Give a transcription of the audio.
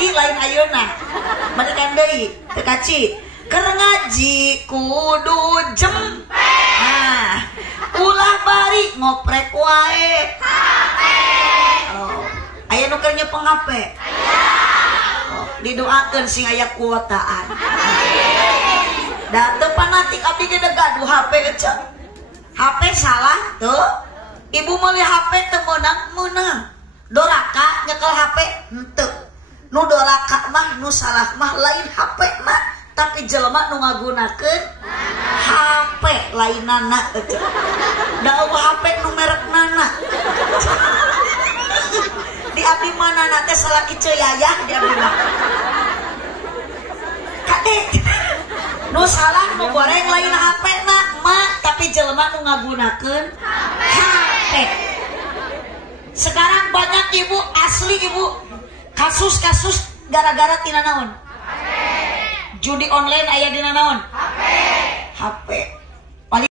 Kedi lain ayeuna. Balikan deui teu kaci. Keur ngaji kudu jempe. Nah, ulah bari ngoprek wae. HP. Oh, aya nu keur nyepeng HP. Aya. Oh, didoakeun sing aya kuotaan. Da teu fanatik abdi ge gaduh HP eceu. HP salah tuh. Ibu meuli HP teu meunang. Doraka nyekel HP henteu. Nu doraka mah nu salah mah lain HP mah, tapi jelema nu ngagunakeun HP lainana eceu. Da eueuh HP nu merek nana. Di abdi manana teh salaki ceuyayah di abdi mah. Kade. Nu salah nu goreng lain HP na mah, tapi jelema nu ngagunakeun HP. Sekarang banyak ibu, asli ibu, kasus-kasus gara-gara tina naon? Judi online aya dina naon? HP.